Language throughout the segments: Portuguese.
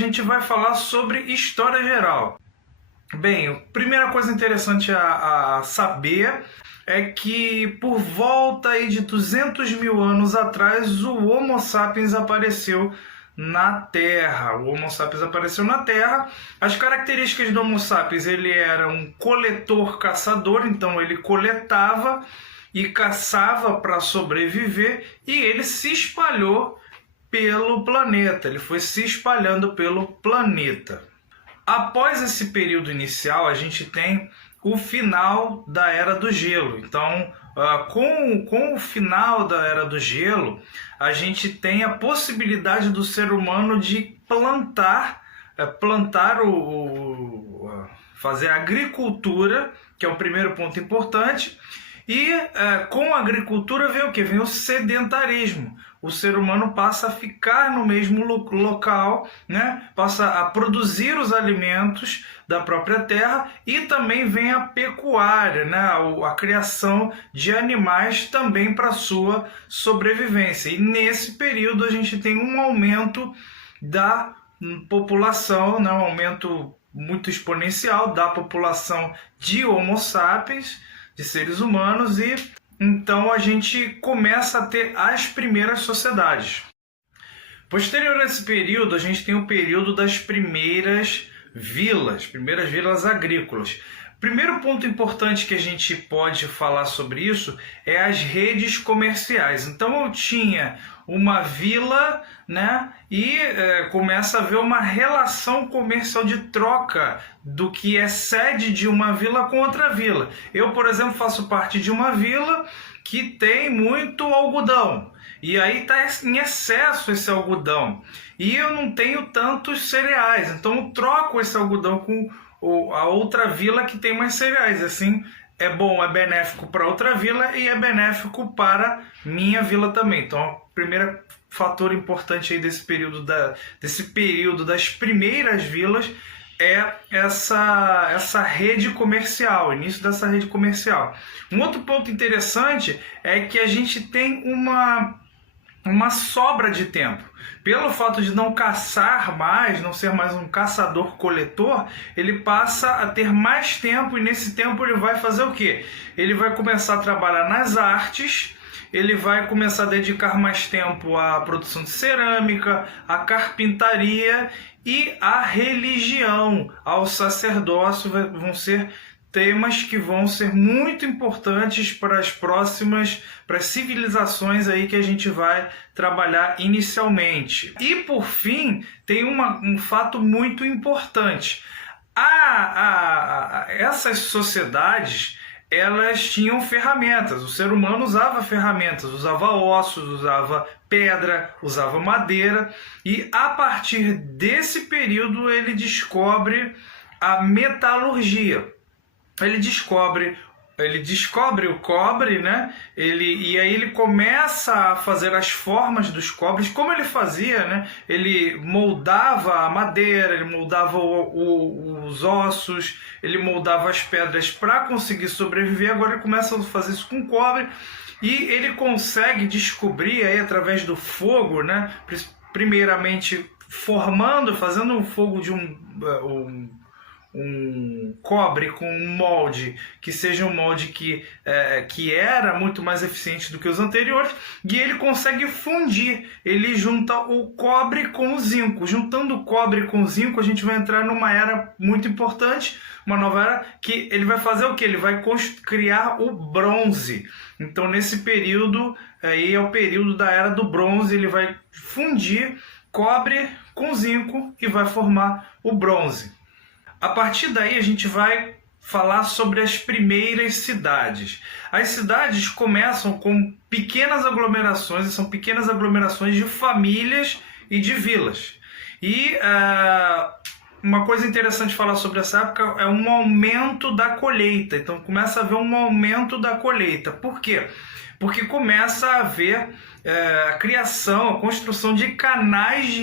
gente vai falar sobre história geral. Bem, a primeira coisa interessante a saber é que por volta aí de 200 mil anos atrás o Homo sapiens apareceu na Terra. O Homo sapiens apareceu na Terra. As características do Homo sapiens, ele era um coletor-caçador, então ele coletava e caçava para sobreviver, e ele se espalhou pelo planeta, ele foi se espalhando pelo planeta. Após esse período inicial, a gente tem o final da Era do Gelo. Então, com o final da Era do Gelo, a gente tem a possibilidade do ser humano de fazer a agricultura, que é o primeiro ponto importante. E com a agricultura vem o quê? Vem o sedentarismo. O ser humano passa a ficar no mesmo local, né? Passa a produzir os alimentos da própria terra, e também vem a pecuária, né? A criação de animais também para sua sobrevivência. E nesse período a gente tem um aumento da população, né? Um aumento muito exponencial da população de Homo sapiens, de seres humanos, e então a gente começa a ter as primeiras sociedades. Posterior a esse período, a gente tem o período das primeiras vilas agrícolas. Primeiro ponto importante que a gente pode falar sobre isso é as redes comerciais. Então eu tinha uma vila, né, e começa a haver uma relação comercial de troca do que é sede de uma vila com outra vila. Eu, por exemplo, faço parte de uma vila que tem muito algodão, e aí está em excesso esse algodão, e eu não tenho tantos cereais, então eu troco esse algodão com a outra vila que tem mais cereais. Assim é bom, é benéfico para outra vila e é benéfico para minha vila também. Então, o primeiro fator importante aí desse período das primeiras vilas é essa rede comercial, o início dessa rede comercial. Um outro ponto interessante é que a gente tem uma sobra de tempo. Pelo fato de não caçar mais, não ser mais um caçador-coletor, ele passa a ter mais tempo, e nesse tempo ele vai fazer o quê? Ele vai começar a trabalhar nas artes, ele vai começar a dedicar mais tempo à produção de cerâmica, à carpintaria e à religião, ao sacerdócio. Vão ser temas que vão ser muito importantes para as civilizações aí que a gente vai trabalhar inicialmente. E por fim, tem um fato muito importante. Essas sociedades, elas tinham ferramentas. O ser humano usava ferramentas, usava ossos, usava pedra, usava madeira, e a partir desse período ele descobre a metalurgia. Ele descobre o cobre, né? E aí ele começa a fazer as formas dos cobres. Como ele fazia, né? Ele moldava a madeira, ele moldava os ossos, ele moldava as pedras para conseguir sobreviver. Agora ele começa a fazer isso com cobre, e ele consegue descobrir aí através do fogo, né? Primeiramente fazendo um fogo de um cobre com um molde que seja um molde que era muito mais eficiente do que os anteriores, e ele consegue fundir, ele junta o cobre com o zinco. Juntando o cobre com o zinco, a gente vai entrar numa era muito importante, uma nova era, que ele vai fazer o que? Ele vai criar o bronze. Então nesse período aí é o período da era do bronze. Ele vai fundir cobre com zinco e vai formar o bronze. A partir daí a gente vai falar sobre as primeiras cidades. As cidades começam com pequenas aglomerações, e são pequenas aglomerações de famílias e de vilas. E uma coisa interessante de falar sobre essa época é um aumento da colheita. Então começa a haver um aumento da colheita. Por quê? Porque começa a haver a criação, a construção de canais de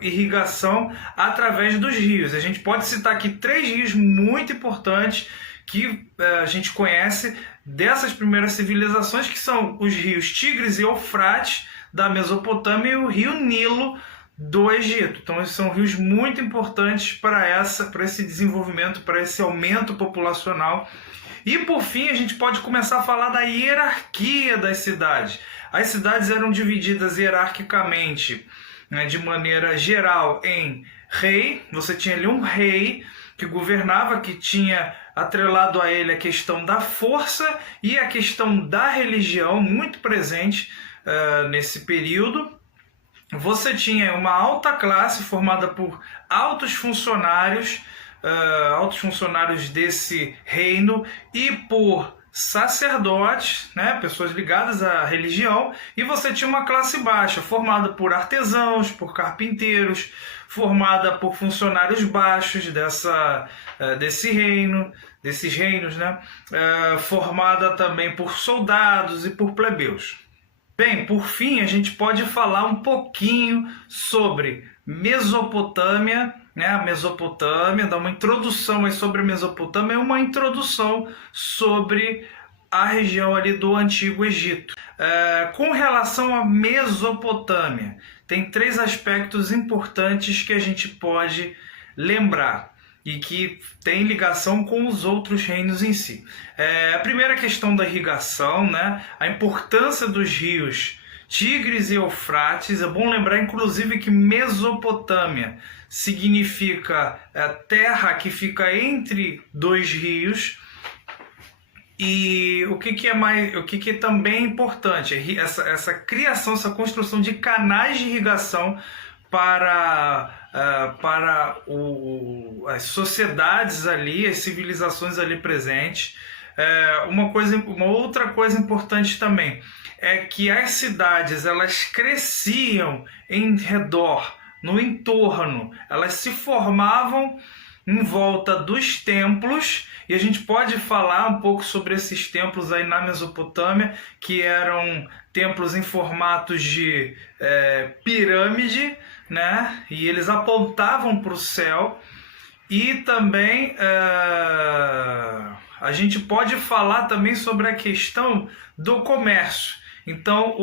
irrigação através dos rios. A gente pode citar aqui 3 rios muito importantes que a gente conhece dessas primeiras civilizações, que são os rios Tigres e Eufrates da Mesopotâmia, e o rio Nilo do Egito. Então, esses são rios muito importantes para esse desenvolvimento, para esse aumento populacional. E, por fim, a gente pode começar a falar da hierarquia das cidades. As cidades eram divididas hierarquicamente, né, de maneira geral, em rei. Você tinha ali um rei que governava, que tinha atrelado a ele a questão da força e a questão da religião, muito presente nesse período. Você tinha uma alta classe formada por altos funcionários desse reino e por sacerdotes, né, pessoas ligadas à religião, e você tinha uma classe baixa, formada por artesãos, por carpinteiros, formada por funcionários baixos desses reinos, né, formada também por soldados e por plebeus. Bem, por fim, a gente pode falar um pouquinho sobre Mesopotâmia, né? A Mesopotâmia, dar uma introdução aí sobre a Mesopotâmia, é uma introdução sobre a região ali do Antigo Egito. Com relação à Mesopotâmia, tem 3 aspectos importantes que a gente pode lembrar e que tem ligação com os outros reinos em si. A primeira questão da irrigação, né? A importância dos rios Tigres e Eufrates. É bom lembrar, inclusive, que Mesopotâmia significa terra que fica entre 2 rios. E o que é importante? Essa criação, essa construção de canais de irrigação para as sociedades ali, as civilizações ali presentes. Uma outra coisa importante também é que as cidades, elas cresciam em redor, no entorno, elas se formavam em volta dos templos, e a gente pode falar um pouco sobre esses templos aí na Mesopotâmia, que eram templos em formatos de pirâmide, né? E eles apontavam para o céu. E também a gente pode falar também sobre a questão do comércio. Então,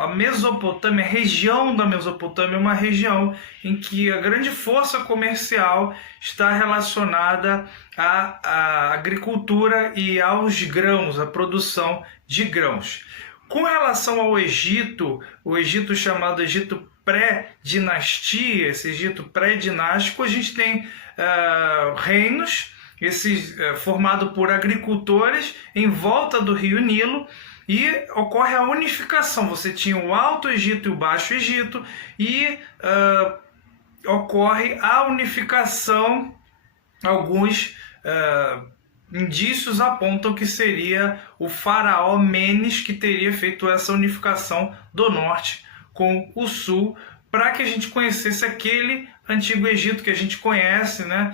a Mesopotâmia, a região da Mesopotâmia, é uma região em que a grande força comercial está relacionada à agricultura e aos grãos, à produção de grãos. Com relação ao Egito, o Egito chamado Egito pré-dinastia, esse Egito pré-dinástico, a gente tem reinos, formado por agricultores em volta do rio Nilo, e ocorre a unificação. Você tinha o Alto Egito e o Baixo Egito, e ocorre a unificação. Alguns indícios apontam que seria o faraó Menes que teria feito essa unificação do norte com o sul, para que a gente conhecesse aquele Antigo Egito que a gente conhece, né?